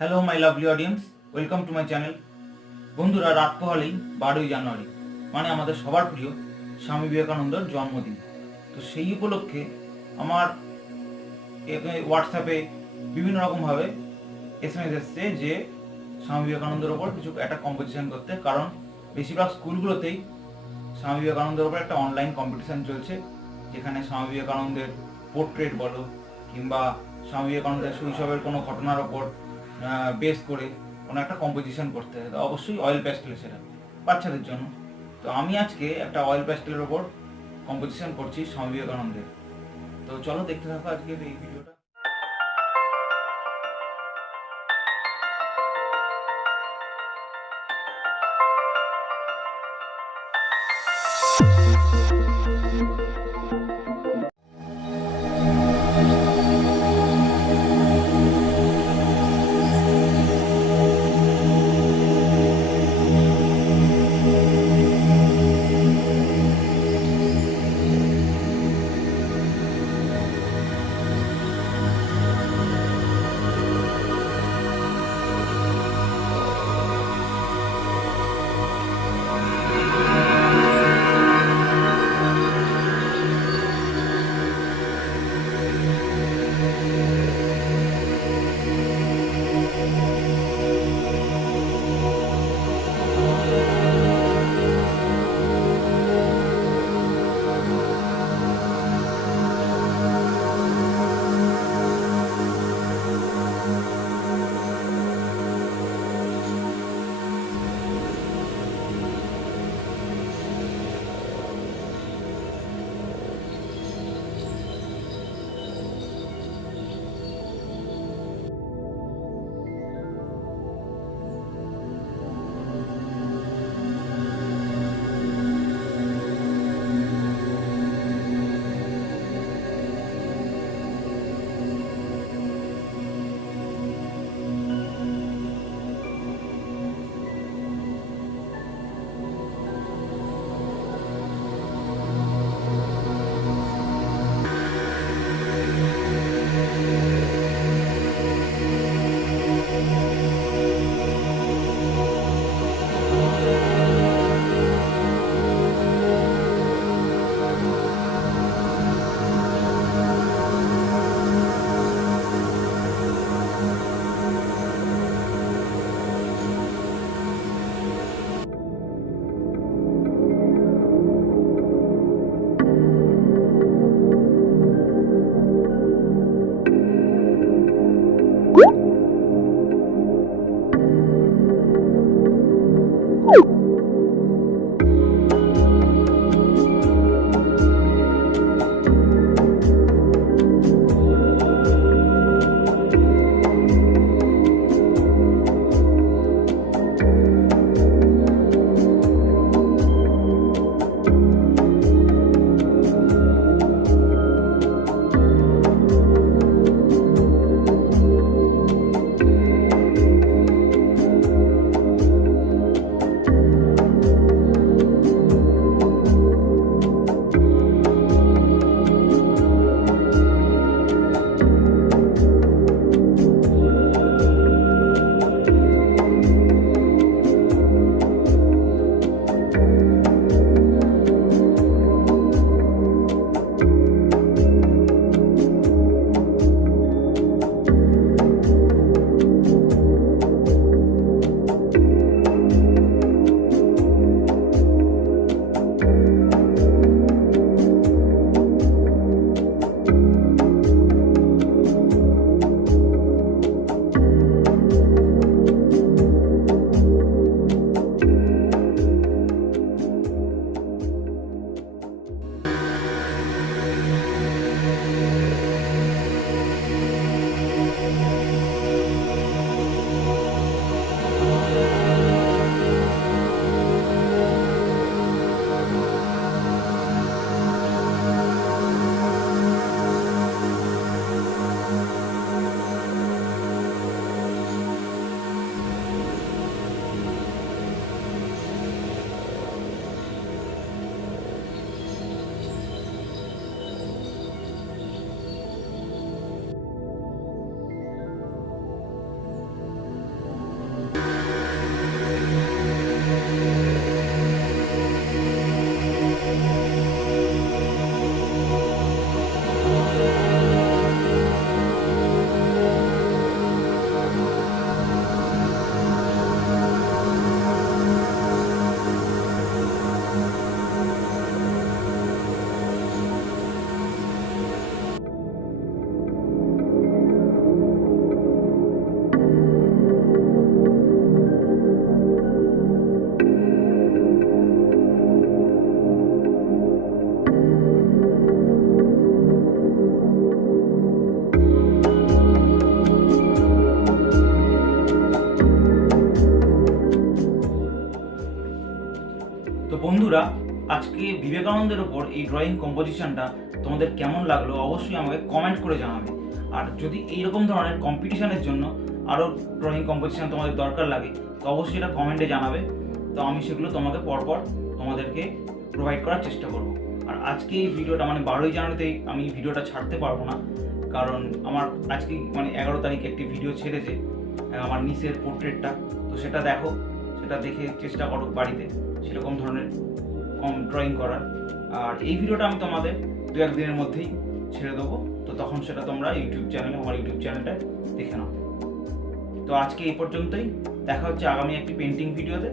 Hello my lovely audience, welcome to my channel. বন্ধুরা, রাত পোহালেই 12ই জানুয়ারি, মানে আমাদের সবার প্রিয় স্বামী বিবেকানন্দর জন্মদিন। তো সেই উপলক্ষে আমার হোয়াটসঅ্যাপে বিভিন্ন রকমভাবে এসএমএস এসছে যে স্বামী বিবেকানন্দের ওপর কিছু একটা কম্পিটিশন করতে, কারণ বেশিরভাগ স্কুলগুলোতেই স্বামী বিবেকানন্দের ওপর একটা অনলাইন কম্পিটিশন চলছে, যেখানে স্বামী বিবেকানন্দের পোর্ট্রেট বলো কিংবা স্বামী বিবেকানন্দের শৈশবের কোনো ঘটনার ওপর বেস করে কোনো একটা কম্পোজিশন করতে হয়। তো অবশ্যই অয়েল প্যাস্টেলে, সেটা বাচ্চাদের জন্য। তো আমি আজকে একটা অয়েল প্যাস্টেলের ওপর কম্পোজিশন করছি স্বামী বিবেকানন্দের। তো চলো দেখতে থাকো আজকের এই ভিডিওটা। বন্ধুরা, আজকে বিবেকানন্দের ওপর এই ড্রয়িং কম্পোজিশনটা তোমাদের কেমন লাগলো অবশ্যই আমাকে কমেন্ট করে জানাবে। আর যদি এইরকম ধরনের কম্পিটিশনের জন্য আরও ড্রয়িং কম্পোজিশন তোমাদের দরকার লাগে তো অবশ্যই এটা কমেন্টে জানাবে। তো আমি সেগুলো তোমাকে পরপর তোমাদেরকে প্রোভাইড করার চেষ্টা করব। আর আজকে এই ভিডিওটা 12ই জানুয়ারিতেই আমি ভিডিওটা ছাড়তে পারবো না, কারণ আমার আজকে 11 তারিখে একটি ভিডিও ছেড়েছে আমার নিসের পোর্ট্রেটটা। তো সেটা দেখো, সেটা দেখে চেষ্টা করো বাড়িতে সেরকম ধরনের ড্রয়িং করার। আর এই ভিডিওটা আমি তোমাদের 2-1 দিনের মধ্যেই ছেড়ে দেবো, তো তখন সেটা তোমরা আমার ইউটিউব চ্যানেলটা দেখে নাও। তো আজকে এই পর্যন্তই, দেখা হচ্ছে আগামী একটি পেন্টিং ভিডিওতে।